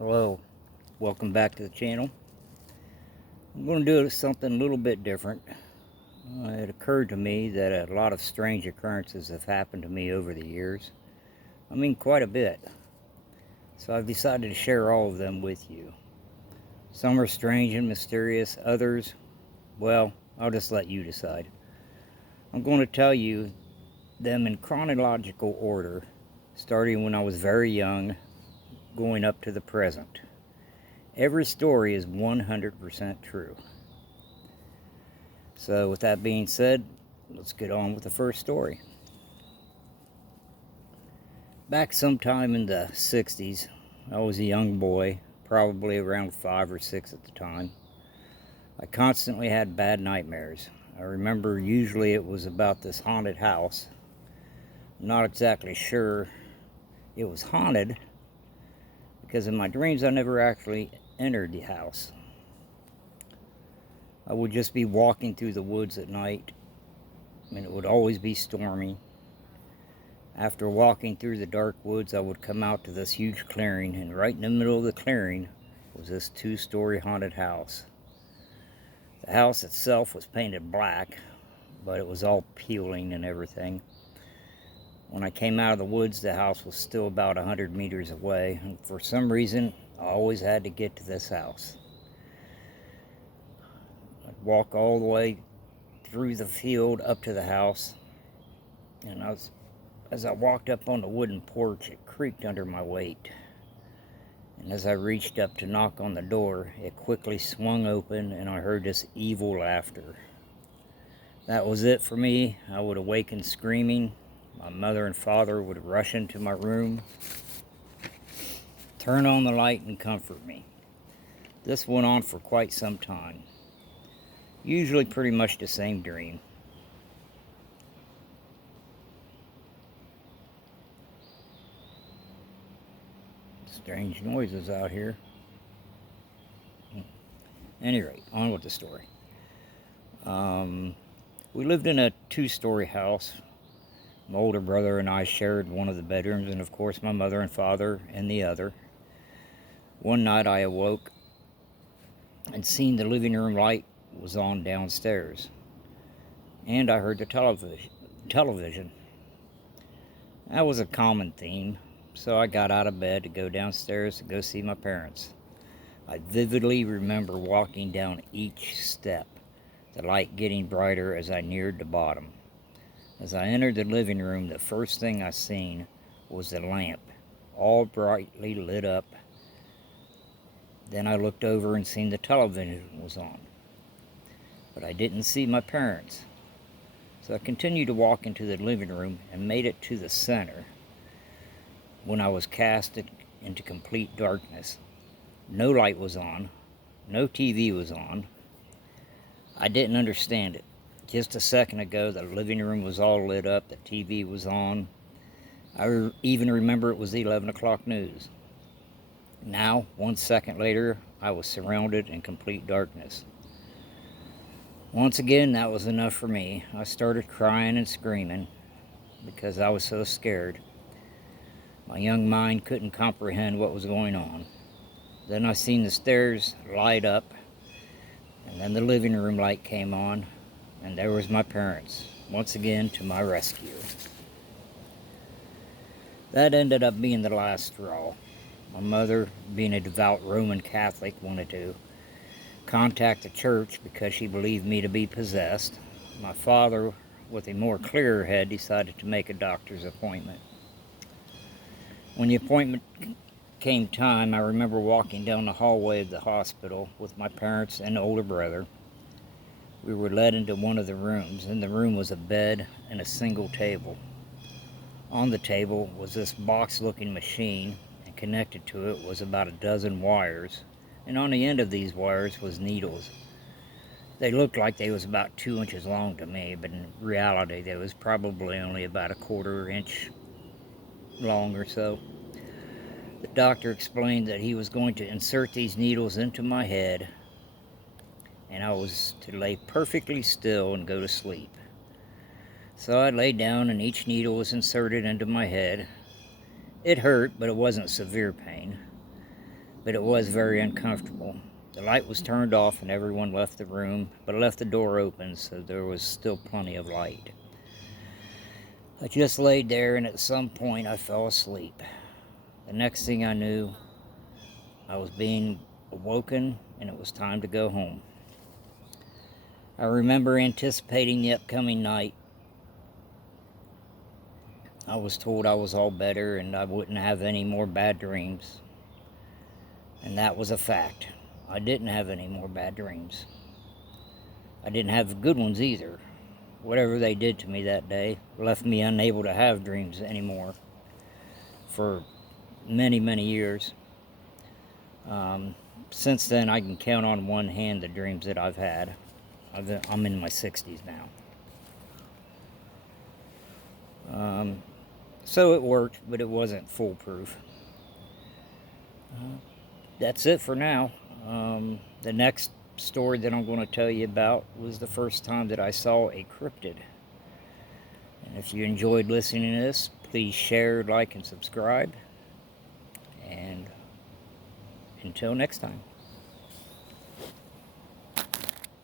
Hello, welcome back to the channel. I'm going to do something a little bit different. It occurred to me that a lot of strange occurrences have happened to me over the years. I mean, quite a bit. So I've decided to share all of them with you. Some are strange and mysterious, others, well, I'll just let you decide. I'm going to tell you them in chronological order, starting when I was very young, going up to the present. Every story is 100% true. So with that being said, let's get on with the first story. Back sometime in the 60s, I was a young boy, probably around 5 or 6 at the time. I constantly had bad nightmares. I remember usually it was about this haunted house. I'm not exactly sure it was haunted because in my dreams I never actually entered the house. I would just be walking through the woods at night, and it would always be stormy. After walking through the dark woods, I would come out to this huge clearing, and right in the middle of the clearing was this two-story haunted house. The house itself was painted black, but it was all peeling and everything. When I came out of the woods, the house was still about 100 meters away, and for some reason, I always had to get to this house. I'd walk all the way through the field up to the house, and as I walked up on the wooden porch, it creaked under my weight. And as I reached up to knock on the door, it quickly swung open and I heard this evil laughter. That was it for me. I would awaken screaming. My mother and father would rush into my room, turn on the light and comfort me. This went on for quite some time. Usually pretty much the same dream. Strange noises out here. Anyway, on with the story. We lived in a two-story house. My older brother and I shared one of the bedrooms, and of course my mother and father in the other. One night I awoke and seen the living room light was on downstairs, and I heard the television. That was a common theme, so I got out of bed to go downstairs to go see my parents. I vividly remember walking down each step, the light getting brighter as I neared the bottom. As I entered the living room, the first thing I seen was the lamp, all brightly lit up. Then I looked over and seen the television was on, but I didn't see my parents. So I continued to walk into the living room and made it to the center when I was cast into complete darkness. No light was on, no TV was on. I didn't understand it. Just a second ago, the living room was all lit up, the TV was on. I even remember it was the 11 o'clock news. Now, 1 second later, I was surrounded in complete darkness. Once again, that was enough for me. I started crying and screaming because I was so scared. My young mind couldn't comprehend what was going on. Then I seen the stairs light up, and then the living room light came on, and there was my parents, once again to my rescue. That ended up being the last straw. My mother, being a devout Roman Catholic, wanted to contact the church because she believed me to be possessed. My father, with a more clearer head, decided to make a doctor's appointment. When the appointment came time, I remember walking down the hallway of the hospital with my parents and older brother. We were led into one of the rooms. In the room was a bed and a single table. On the table was this box-looking machine, and connected to it was about a dozen wires, and on the end of these wires was needles. They looked like they was about 2 inches long to me, but in reality they was probably only about a quarter inch long or so. The doctor explained that he was going to insert these needles into my head, and I was to lay perfectly still and go to sleep. So I lay down and each needle was inserted into my head. It hurt, but it wasn't severe pain. but it was very uncomfortable. The light was turned off and everyone left the room, but I left the door open so there was still plenty of light. I just laid there, and at some point I fell asleep. The next thing I knew, I was being awoken and it was time to go home. I remember anticipating the upcoming night. I was told I was all better and I wouldn't have any more bad dreams. And that was a fact. I didn't have any more bad dreams. I didn't have good ones either. Whatever they did to me that day left me unable to have dreams anymore for many, many years. Since then, I can count on one hand the dreams that I've had. I'm in my 60s now. So it worked, but it wasn't foolproof. That's it for now. The next story that I'm going to tell you about was the first time that I saw a cryptid. And if you enjoyed listening to this, please share, like, and subscribe. And until next time.